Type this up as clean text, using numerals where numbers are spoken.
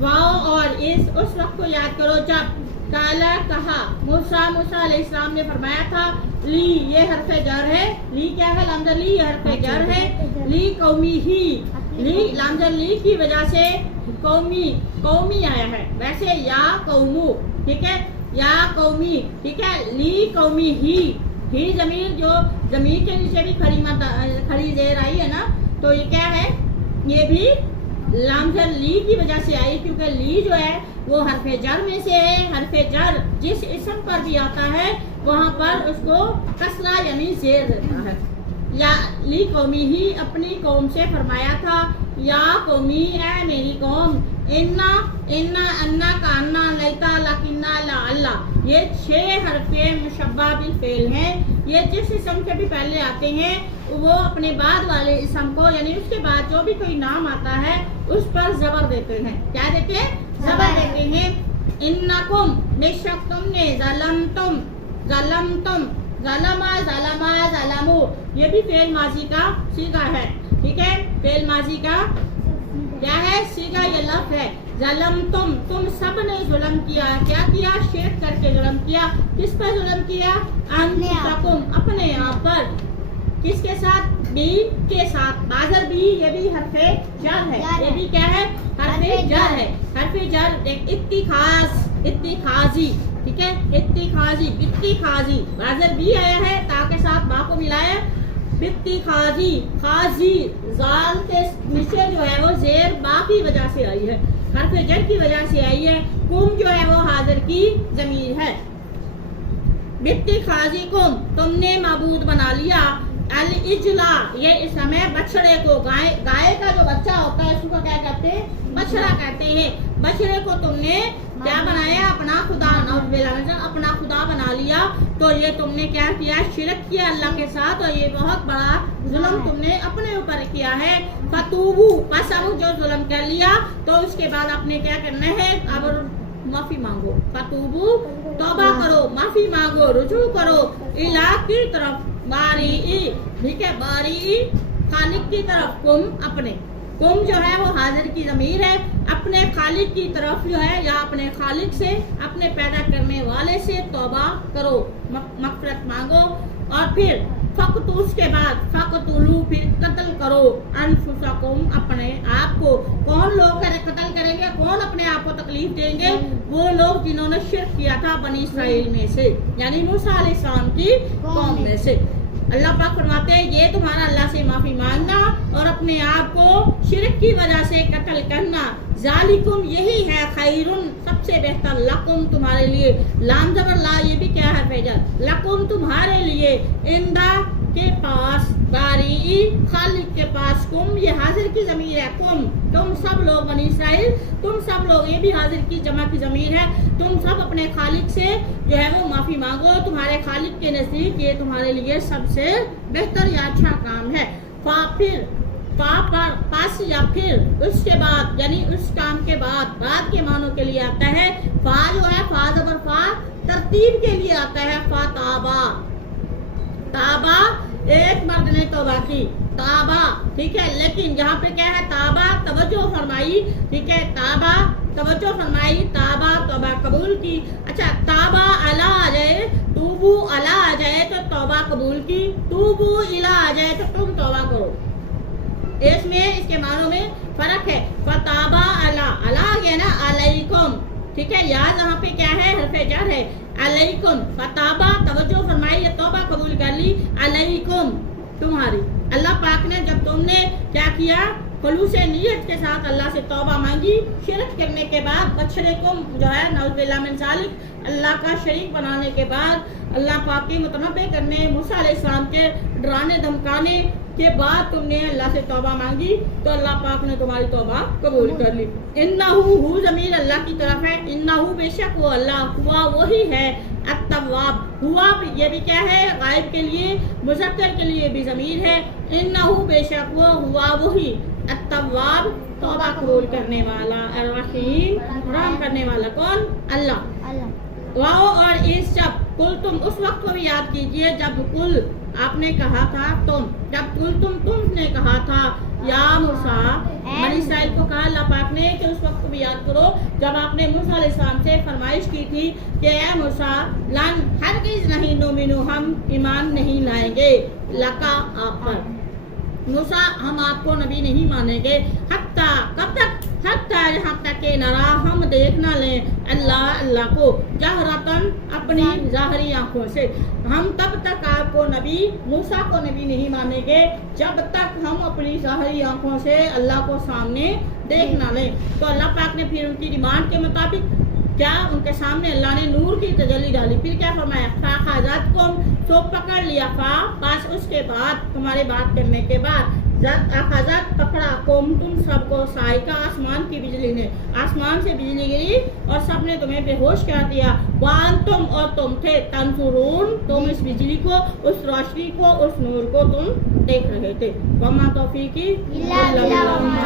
Wow और उस वक्त को याद करो जब काला कहा मूसा अलैहिस्सलाम ने फरमाया था ली, ये हरफे जर है, ली क्या है लामजर ली, ये हरफे जर है, ली कौमी ही, ली लामजर ली की वजह से कौमी आया है। वैसे या कौमू, ठीक है, या कौमी, ठीक है, ली कौमी ही जमीर जो जमीर के नीचे भी खड़ी जेर आई है ना, तो ये क्या है, ये भी लामजर ली की वजह से आई, क्योंकि ली जो है वो हरफे जर में से है। हरफे जर जिस इसम पर भी आता है वहाँ पर उसको कसरा यानी जेर देता है। या ली कौमी ही अपनी कौम से फरमाया था, या कौमी ए मेरी कौम, इन्ना अन्ना कान्ना लैता लकिन्ना ला अल्लाह, ये 6 हरफे मुशब्बा बिल फेल हैं। ये जिस इसम के भी पहले आते हैं वो अपने बाद वाले इसम को यानी उसके बाद जो भी कोई नाम आता है उस पर जबर देते हैं। क्या देते हैं? जबर देते हैं। इन्नकुम बेशक तुमने, ज़लमतुम ज़लमा ज़लमू, ये भी फेल माजी का सीगा है, ठीक है, फेल माजी का क्या है, सीगा, ये लफ्ज़ है। ज़लमतुम, तुम सब ने जुल्म किया। क्या किया? शिर्क करके जुल्म किया। किस पर जुल्म किया? अनफुसकुम, अपने आप पर। किसके साथ? बी के साथ। बाजर बी, ये भी हरफे जर है, ये भी क्या है? हरफे जर है। हरफे जर इत्तिखाजी, ठीक है, इत्तिखाजी बाजर बी आया है, ता के साथ बा को मिलाया, बित्तिखाजी, खाजी जाल के नीचे जो है वो जेर बा की वजह से आई है, हरफे जर की वजह से आई है। कुम जो है वो हाजिर की जमीर है। बित्तिखाजी कुम, तुमने माबूद बना लिया। अल इजला, ये इस समय बछड़े को, गाय का जो बच्चा होता है उसको क्या कहते हैं? बछड़ा कहते हैं। बछड़े को तुमने क्या बनाया? अपना खुदा, अपना खुदा बना लिया। तो ये तुमने क्या किया? शिरक किया अल्लाह के साथ, और ये बहुत बड़ा जुल्म तुमने अपने ऊपर किया है। फतूबू, बस अब जो जुल्म कर लिया तो उसके बाद आपने क्या करना है? अब माफी मांगो। फतूबू, तौबा करो, माफी मांगो, रुजू करो इला की तरफ, बारी, ठीक है, बारी खालिक की तरफ, कुम अपने, कुम जो है वो हाजिर की ज़मीर है, अपने खालिक की तरफ जो है या अपने खालिक से, अपने पैदा करने वाले से तौबा करो, मग़फ़िरत मांगो। और फिर फ़क़्तु, उसके बाद फ़क़्तुलू, फिर कत्ल करो, अनफुसकुम, अपने आप को। कौन लोग कत्ल करेंगे? कौन अपने आप को तकलीफ देंगे? वो लोग जिन्होंने शिर्क किया था बनी इसराइल में से, यानी मूसा अलैहिस्सलाम की कौम में से। अल्लाह पाक फरमाते हैं ये तुम्हारा अल्लाह से माफी मांगना और अपने आप को शिरक की वजह से कत्ल करना, जालिकुम, यही है, खैरुन, सबसे बेहतर, लकुम, तुम्हारे लिए। लाम जबर ला, ये भी क्या है? फैजल, लकुम, तुम्हारे लिए, इंदा के पास, बारी खालिक के पास, कुम, ये हाजिर की जमीर है, कुम, तुम सब लोग बनी इसराइल, तुम सब लोग, ये भी हाजिर की जमा की जमीर है। तुम सब अपने खालिक से जो है वो माफी मांगो, तुम्हारे खालिक के नजदीक ये तुम्हारे लिए सबसे बेहतर या अच्छा काम है। फिर पास या फिर उसके बाद, यानी उस काम के बाद के मानों के लिए आता है। फा जो है, फा जबर फा, तरतीब के लिए आता है। फा ताबा, ताबा, एक मर्द ने तौबा की, ताबा, ठीक है, लेकिन यहाँ पे क्या है? ताबा, तवज्जो फरमाई, ठीक है, ताबा, तवज्जो फरमाई, ताबा, तौबा कबूल की। अच्छा, ताबा अला आ जाए, तूबू अला आ जाए तो तौबा कबूल की, तूबू इला आ जाए तो तुम तौबा करो। इसमें इसके मानों में फर्क है। फताबा अला, अला आ गया ना, अलैकुम, ठीक है, यहाँ जहाँ पे क्या है? हरफे जर है, अलैकुम। फताबा, तवज्जो फरमाई, तौबा कबूल कर ली, अलैकुम, तुम्हारी। अल्लाह पाक ने जब तुमने क्या किया? खुलूस नियत के साथ अल्लाह से तौबा मांगी, शिरक करने के बाद, बछड़े को जो है नऊज़ुबिल्लाह मिन ज़ालिक, अल्लाह का शरीक बनाने के बाद, अल्लाह पाक के मुतनब्बे करने, मूसा अलैहिस्सलाम के डराने धमकाने के बाद तुमने अल्लाह से तौबा मांगी तो अल्लाह पाक ने तुम्हारी तौबा कबूल कर ली। इन्नहु ज़मीर अल्लाह की तरफ है, इन्नहु बेशक वो अल्लाह, हुआ वही है, अत-तव्वाब, हुआ ये भी क्या है? गायब के लिए, मुज़क्कर के लिए भी ज़मीर है। इन्नहु बेशक वो, हुआ वही, अत-तव्वाब, तौबा कबूल करने वाला, अर्रहीम, रहम करने वाला। कौन? अल्लाह। वाओ और इस, जब कुल तुम, उस वक्त को भी याद कीजिए जब कुल आपने कहा था तुम, जब कुल तुमने कहा था, या मूसा, बनी इसराइल को कहा अल्लाह पाक ने कि उस वक्त को भी याद करो जब आपने मूसा अलैहिस्सलाम से फरमाइश की थी कि ए मूसा लन हरगिज़ नहीं नुमिनु, हम ईमान नहीं लाएंगे लका आप पर, मूसा हम आपको नबी नहीं मानेंगे, हत्ता कब तक, हत्ता यहाँ तक के नरा हम देख ना लें अल्लाह को जहरतन अपनी ज़ाहरी आंखों से, हम तब तक आपको नबी मूसा को नबी नहीं मानेंगे जब तक हम अपनी ज़ाहरी आंखों से अल्लाह को सामने देख ना लें। तो अल्लाह पाक ने फिर उनकी डिमांड के मुताबिक क्या उनके सामने अल्लाह ने नूर की तजल्ली डाली, फिर क्या फरमाया फाखाज़त को तो पकड़ लिया, बस उसके बाद तुम्हारे बात करने के बाद अखाज़त पकड़ा कोम तुम सबको साइका आसमान की बिजली ने, आसमान से बिजली गिरी और सबने तुम्हें बेहोश कर दिया, वान तुम और तुम थे तंसुरून, तुम इस बिजली को, उस रोशनी को, उस नूर को तुम देख रहे थे। वमा तौफीकी इल्ला बिल्लाह।